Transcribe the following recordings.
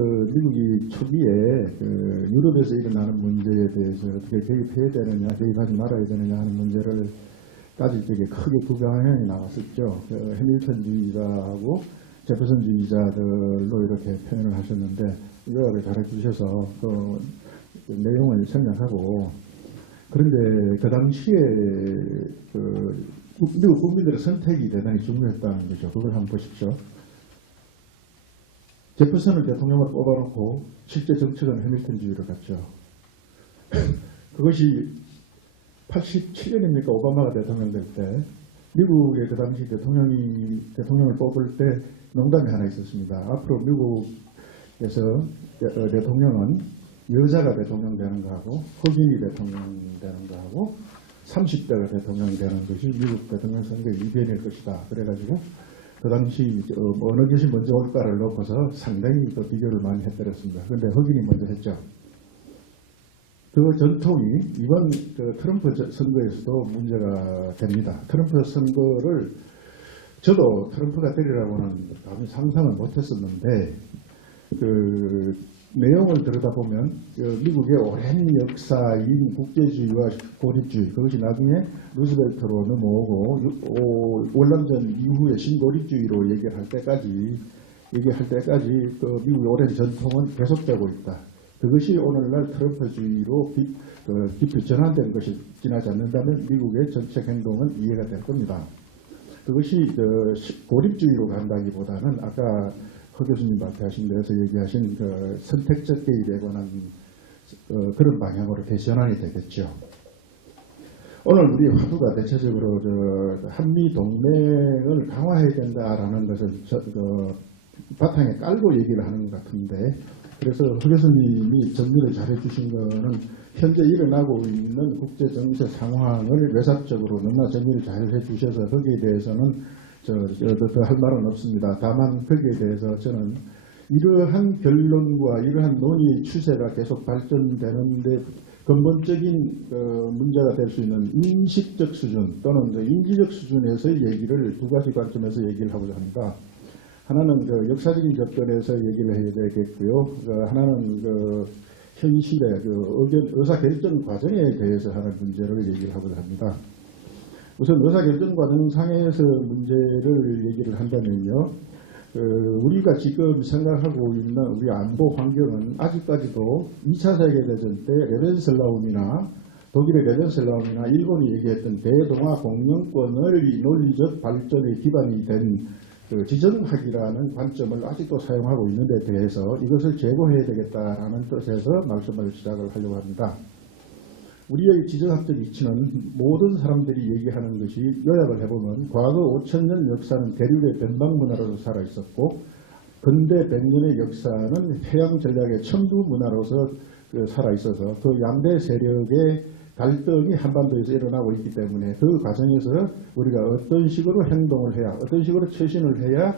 미국이 초기에 유럽에서 일어나는 문제에 대해서 어떻게 개입해야 되느냐, 개입하지 말아야 되느냐 하는 문제를 따질 때 크게 두 방향이 나왔었죠. 해밀턴주의자하고 제퍼슨주의자들로 이렇게 표현을 하셨는데, 이거를 잘 해주셔서 그 내용을 생략하고, 그런데 그 당시에 미국 국민들의 선택이 대단히 중요했다는 거죠. 그걸 한번 보십시오. 제퍼슨을 대통령으로 뽑아놓고 실제 정책은 해밀턴주의로 갔죠. 그것이 87년입니까? 오바마가 대통령 될 때 미국의 그 당시 대통령을 뽑을 때 농담이 하나 있었습니다. 앞으로 미국에서 대통령은 여자가 대통령 되는 거하고 흑인이 대통령 되는 거하고 30대가 대통령이 되는 것이 미국 대통령 선거의 이변일 것이다. 그래가지고 그 당시 어느 것이 먼저 올까를 놓고서 상당히 그 비교를 많이 해드렸습니다. 그런데 흑인이 먼저 했죠. 그 전통이 이번 트럼프 선거에서도 문제가 됩니다. 트럼프 선거를 저도 트럼프가 되리라고는 상상을 못했었는데 그 내용을 들여다보면 미국의 오랜 역사인 국제주의와 고립주의, 그것이 나중에 루즈벨트로 넘어오고 월남전 이후의 신고립주의로 얘기할 때까지 그 미국의 오랜 전통은 계속되고 있다. 그것이 오늘날 트럼프주의로 깊이 전환된 것이 지나지 않는다면 미국의 정책 행동은 이해가 될 겁니다. 그것이 고립주의로 간다기보다는 아까 허 교수님 발표하신 데서 얘기하신 그 선택적 개입에 관한 그런 방향으로 개전환이 되겠죠. 오늘 우리 화두가 대체적으로 한미 동맹을 강화해야 된다라는 것을 바탕에 깔고 얘기를 하는 것 같은데, 그래서 허 교수님이 정리를 잘 해주신 거는 현재 일어나고 있는 국제정세 상황을 외사적으로 너무나 정리를 잘 해주셔서 거기에 대해서는 더 할 말은 없습니다. 다만 거기에 대해서 저는 이러한 결론과 이러한 논의의 추세가 계속 발전되는데 근본적인 문제가 될 수 있는 인식적 수준 또는 인지적 수준에서의 얘기를 두 가지 관점에서 얘기를 하고자 합니다. 하나는 역사적인 접근에서 얘기를 해야 되겠고요. 하나는 현실의 의사결정 과정에 대해서 하는 문제를 얘기를 하고자 합니다. 우선 의사결정 과정상에서 문제를 얘기를 한다면요. 우리가 지금 생각하고 있는 우리 안보 환경은 아직까지도 2차 세계대전 때 레벤슬라움이나 독일의 레벤슬라움이나 일본이 얘기했던 대동아 공영권의 논리적 발전의 기반이 된 지정학이라는 관점을 아직도 사용하고 있는 데 대해서 이것을 제고해야 되겠다라는 뜻에서 말씀을 시작을 하려고 합니다. 우리의 지정학적 이치는 모든 사람들이 얘기하는 것이 요약을 해보면 과거 5,000년 역사는 대륙의 변방문화로서 살아있었고 근대 100년의 역사는 해양 전략의 첨부 문화로서 살아있어서 그 양대 세력의 갈등이 한반도에서 일어나고 있기 때문에 그 과정에서 우리가 어떤 식으로 행동을 해야, 어떤 식으로 처신을 해야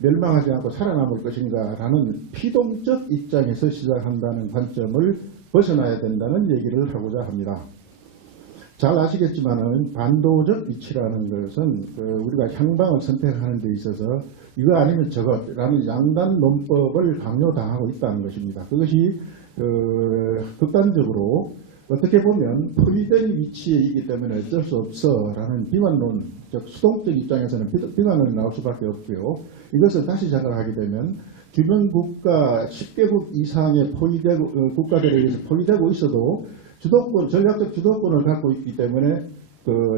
멸망하지 않고 살아남을 것인가라는 피동적 입장에서 시작한다는 관점을 벗어나야 된다는 얘기를 하고자 합니다. 잘 아시겠지만은 반도적 이치라는 것은 우리가 향방을 선택하는 데 있어서 이거 아니면 저것라는 양단 논법을 강요당하고 있다는 것입니다. 그것이 극단적으로 어떻게 보면 포위된 위치에 있기 때문에 어쩔 수 없어라는 비관론, 즉 수동적 입장에서는 비관론이 나올 수밖에 없고요. 이것을 다시 생각하게 되면 주변 국가 10개국 이상의 국가들에 의해서 포위되고 있어도 전략적 주도권을 갖고 있기 때문에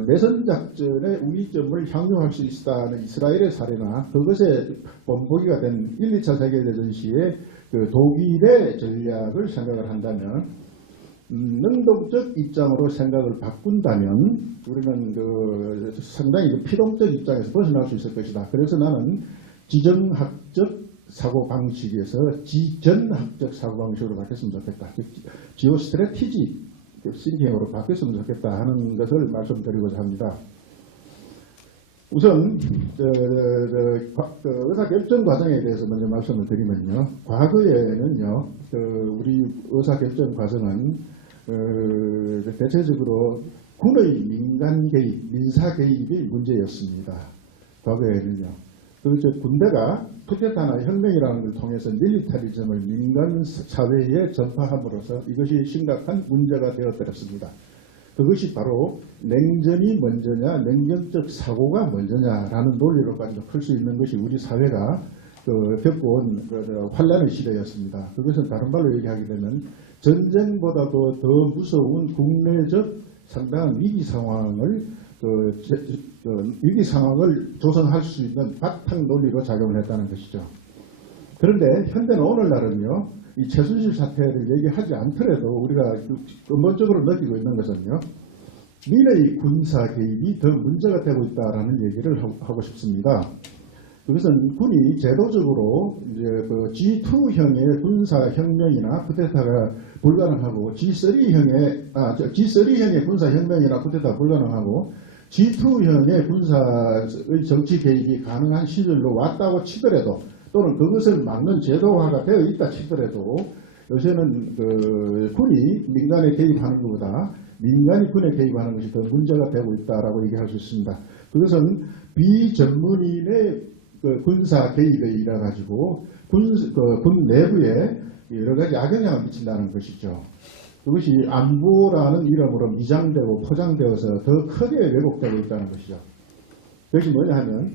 내선작전의 우위점을 향유할 수 있다는 이스라엘의 사례나 그것에 본보기가 된 1, 2차 세계대전 시에 독일의 전략을 생각을 한다면 능동적 입장으로 생각을 바꾼다면 우리는 상당히 피동적 입장에서 벗어날 수 있을 것이다. 그래서 나는 지정학적 사고방식에서 지전학적 사고방식으로 바뀌었으면 좋겠다. 지오스트래티지 싱킹으로 바뀌었으면 좋겠다 하는 것을 말씀드리고자 합니다. 우선 의사결정 과정에 대해서 먼저 말씀을 드리면요. 과거에는요. 우리 의사결정 과정은 대체적으로 군의 민간 개입, 민사 개입이 문제였습니다. 과거에는요. 그래서 군대가 쿠데타나 혁명이라는 걸 통해서 밀리터리즘을 민간 사회에 전파함으로써 이것이 심각한 문제가 되어버렸습니다. 그것이 바로 냉전이 먼저냐 냉전적 사고가 먼저냐라는 논리로까지 풀 수 있는 것이 우리 사회가 겪어온 환란의 시대였습니다. 그것은 다른 말로 얘기하게 되면 전쟁보다도 더 무서운 국내적 상당한 위기 상황을 조성할 수 있는 바탕 논리로 작용을 했다는 것이죠. 그런데 현대는 오늘날은요, 이 최순실 사태를 얘기하지 않더라도 우리가 근본적으로 느끼고 있는 것은요, 미래의 군사 개입이 더 문제가 되고 있다라는 얘기를 하고 싶습니다. 그것은 군이 제도적으로 이제 G2형의 군사 혁명이나 쿠데타가 불가능하고 G3형의 군사 혁명이나 쿠데타가 불가능하고 G2형의 군사의 정치 개입이 가능한 시절로 왔다고 치더라도 또는 그것을 막는 제도화가 되어 있다 치더라도 요새는 군이 민간에 개입하는 것보다 민간이 군에 개입하는 것이 더 문제가 되고 있다라고 얘기할 수 있습니다. 그것은 비전문인의 군사 개입에 이래 가지고 군 내부에 여러 가지 악영향을 미친다는 것이죠. 그것이 안보라는 이름으로 미장되고 포장되어서 더 크게 왜곡되고 있다는 것이죠. 그것이 뭐냐 하면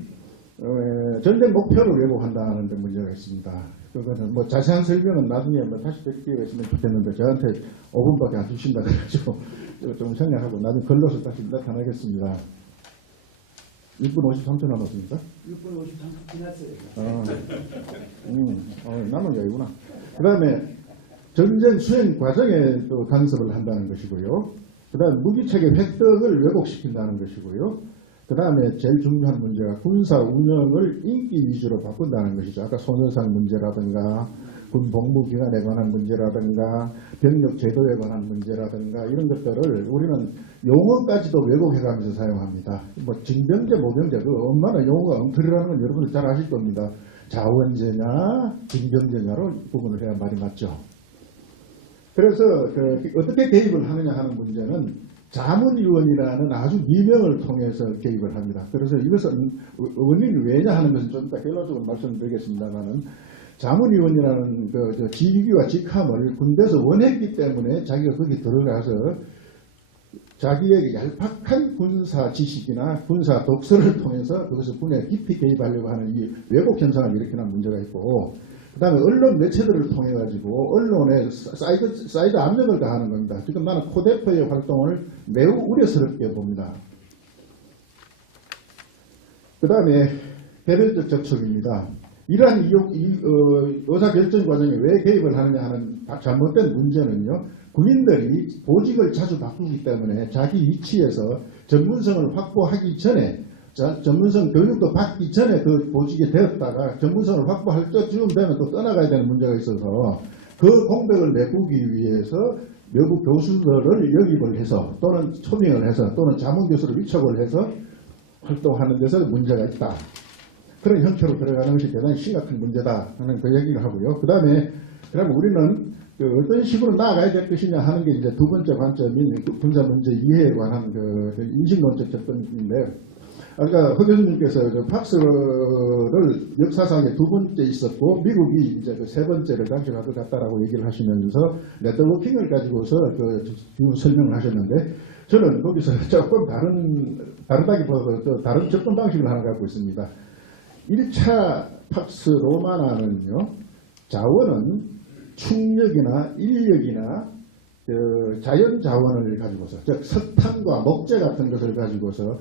전쟁 목표를 왜곡한다는 데 문제가 있습니다. 그거는 뭐 자세한 설명은 나중에 다시 뵐 기회가 있으면 좋겠는데 저한테 5분밖에 안 주신다 그래가지고 좀 생략하고 나중에 걸러서 다시 나타나겠습니다. 6분 53초 남았습니까? 6분 53초 지났어요. 남은 게 아니구나. 그 다음에 전쟁 수행 과정에 또 간섭을 한다는 것이고요. 그 다음에 무기체계 획득을 왜곡시킨다는 것이고요. 그 다음에 제일 중요한 문제가 군사 운영을 인기 위주로 바꾼다는 것이죠. 아까 소녀상 문제라든가 군 복무기간에 관한 문제라든가 병력 제도에 관한 문제라든가 이런 것들을 우리는 용어까지도 왜곡해가면서 사용합니다. 뭐 징병제, 모병제 그 얼마나 용어가 엉터리라는 건 여러분들 잘 아실 겁니다. 자원제냐 징병제냐로 구분을 해야 말이 맞죠. 그래서 어떻게 개입을 하느냐 하는 문제는 자문위원이라는 아주 미명을 통해서 개입을 합니다. 그래서 이것은 원인이 왜냐 하는 것은 좀 이따 결론적으로 말씀드리겠습니다만은 자문위원이라는 지위와 직함을 군대에서 원했기 때문에 자기가 거기 들어가서 자기에게 얄팍한 군사 지식이나 군사 독서를 통해서 그것을 군에 깊이 개입하려고 하는 이 왜곡 현상을 일으키는 문제가 있고, 그 다음에 언론 매체들을 통해 가지고 언론에 사이드 압력을 가하는 겁니다. 지금 나는 코데퍼의 활동을 매우 우려스럽게 봅니다. 그 다음에 개별적 접촉입니다. 이러한 의사결정 과정에 왜 개입을 하느냐 하는 잘못된 문제는요, 군인들이 보직을 자주 바꾸기 때문에 자기 위치에서 전문성을 확보하기 전에, 전문성 교육도 받기 전에 그 보직이 되었다가 전문성을 확보할 때쯤 되면 또 떠나가야 되는 문제가 있어서 그 공백을 메꾸기 위해서 외국 교수들을 영입을 해서 또는 초빙을 해서 또는 자문교수를 위촉을 해서 활동하는 데서 문제가 있다. 그런 형태로 들어가는 것이 대단히 심각한 문제다 하는 그 얘기를 하고요. 그 다음에 그러면 우리는 어떤 식으로 나아가야 될 것이냐 하는 게 이제 두 번째 관점인 군사 문제 이해에 관한 인식론적 접근인데요. 아까 허 교수님께서 팍스를 역사상에 두 번째 있었고 미국이 이제 세 번째를 장식할 것 같다라고 얘기를 하시면서 네트워킹을 가지고서 설명을 하셨는데 저는 거기서 조금 다르다기보다 다른 접근 방식을 하나 갖고 있습니다. 1차 팍스 로마나는요, 자원은 충력이나 인력이나 자연 자원을 가지고서, 즉 석탄과 목재 같은 것을 가지고서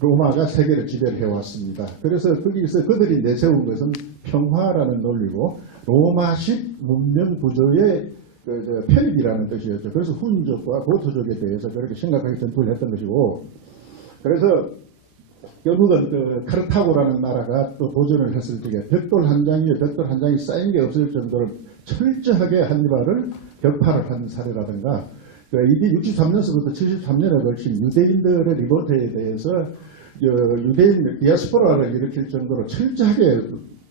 로마가 세계를 지배를 해왔습니다. 그래서 거기서 그들이 내세운 것은 평화라는 논리고 로마식 문명 구조의 편입이라는 뜻이었죠. 그래서 훈족과 고토족에 대해서 그렇게 심각하게 전투를 했던 것이고, 그래서 결국은 카르타고라는 나라가 또 도전을 했을 적에 벽돌 한 장이 쌓인 게 없을 정도로 철저하게 한니발을 격파를 한 사례라든가, 이게 63년서부터 73년에 걸친 유대인들의 리볼트에 대해서 유대인 디아스포라를 일으킬 정도로 철저하게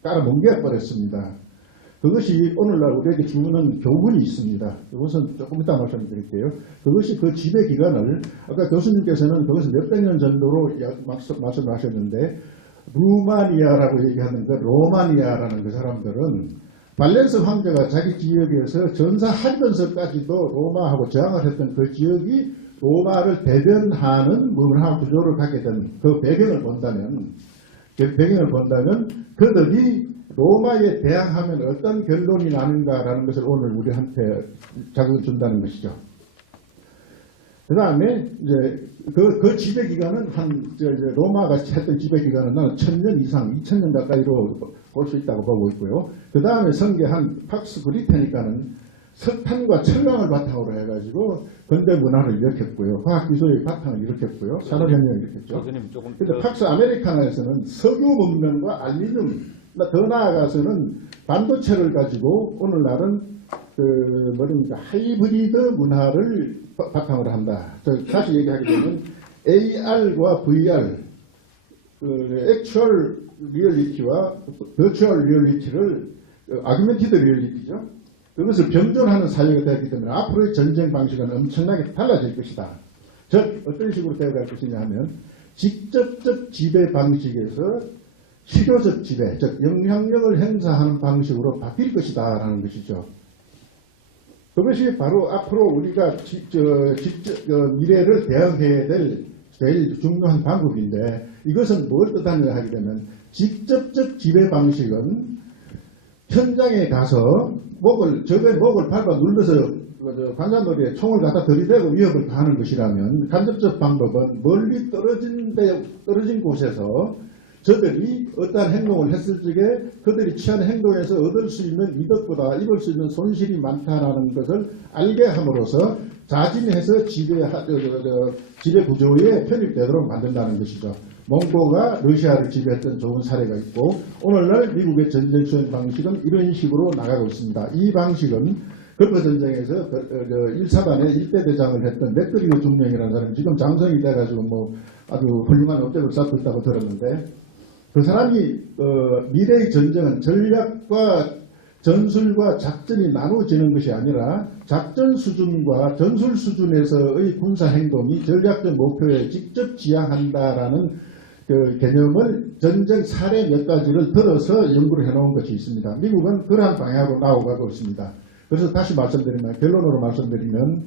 깔아뭉개버렸습니다. 그것이 오늘날 우리에게 주는 교훈이 있습니다. 그것은 조금 이따 말씀드릴게요. 그것이 그 지배 기간을 아까 교수님께서는 그것을 몇백 년 전도로 말씀하셨는데 루마니아라고 얘기하는 그 로마니아라는 그 사람들은 발렌스 황제가 자기 지역에서 전사하면서까지도 로마하고 저항을 했던 그 지역이 로마를 대변하는 문화 구조를 갖게 된 그 배경을 본다면 그들이 로마에 대항하면 어떤 결론이 나는가라는 것을 오늘 우리한테 자극을 준다는 것이죠. 그 다음에 이제 그 지배 기간은 로마가 했던 지배 기간은 1000년 이상, 2000년 가까이로 볼 수 있다고 보고 있고요. 그 다음에 성계한 팍스 브리테니카는 석탄과 철강을 바탕으로 해가지고 근대 문화를 일으켰고요. 과학기술의 바탕을 일으켰고요. 산업혁명을 일으켰죠. 그런데 팍스 아메리카나에서는 석유 문명과 알루미늄, 더 나아가서는 반도체를 가지고 오늘날은 하이브리드 문화를 바탕으로 한다. 다시 얘기하게 되면 AR과 VR, 액츄얼 리얼리티와 버추얼 리얼리티를 아규멘티드 리얼리티죠. 그것을 병존하는 사회가 되었기 때문에 앞으로의 전쟁 방식은 엄청나게 달라질 것이다. 즉 어떤 식으로 되어갈 것이냐 하면 직접적 지배 방식에서 실효적 지배, 즉 영향력을 행사하는 방식으로 바뀔 것이다 라는 것이죠. 그것이 바로 앞으로 우리가 미래를 대응해야 될 제일 중요한 방법인데 이것은 뭘 뜻하느냐 하게 되면 직접적 지배 방식은 현장에 가서 적의 목을 밟아 눌러서 관자놀이에 총을 갖다 들이대고 위협을 가하는 것이라면 간접적 방법은 멀리 떨어진 곳에서 저들이 어떠한 행동을 했을 적에 그들이 취한 행동에서 얻을 수 있는 이득보다 입을 수 있는 손실이 많다는 것을 알게 함으로써 자진해서 지배 구조에 편입되도록 만든다는 것이죠. 몽고가 러시아를 지배했던 좋은 사례가 있고 오늘날 미국의 전쟁 수행 방식은 이런 식으로 나가고 있습니다. 이 방식은 걸프전쟁에서 1사단의 1대 대장을 했던 맥그리거 중령이라는 사람이 지금 장성이 돼가지고 아주 훌륭한 업적을 쌓고 있다고 들었는데 그 사람이 미래의 전쟁은 전략과 전술과 작전이 나누어지는 것이 아니라 작전 수준과 전술 수준에서의 군사 행동이 전략적 목표에 직접 지향한다라는 그 개념을 전쟁 사례 몇 가지를 들어서 연구를 해놓은 것이 있습니다. 미국은 그러한 방향으로 나아가고 있습니다. 그래서 다시 결론으로 말씀드리면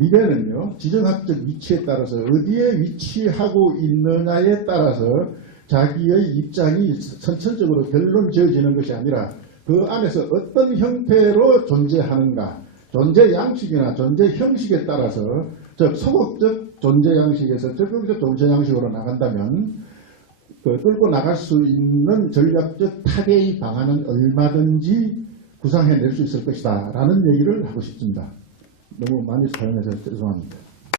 미래는요 지정학적 위치에 따라서 어디에 위치하고 있느냐에 따라서 자기의 입장이 선천적으로 결론 지어지는 것이 아니라 그 안에서 어떤 형태로 존재하는가, 존재 양식이나 존재 형식에 따라서 즉 소극적 존재 양식에서 적극적 존재 양식으로 나간다면 끌고 나갈 수 있는 전략적 타개의 방안은 얼마든지 구상해낼 수 있을 것이다 라는 얘기를 하고 싶습니다. 너무 많이 사용해서 죄송합니다.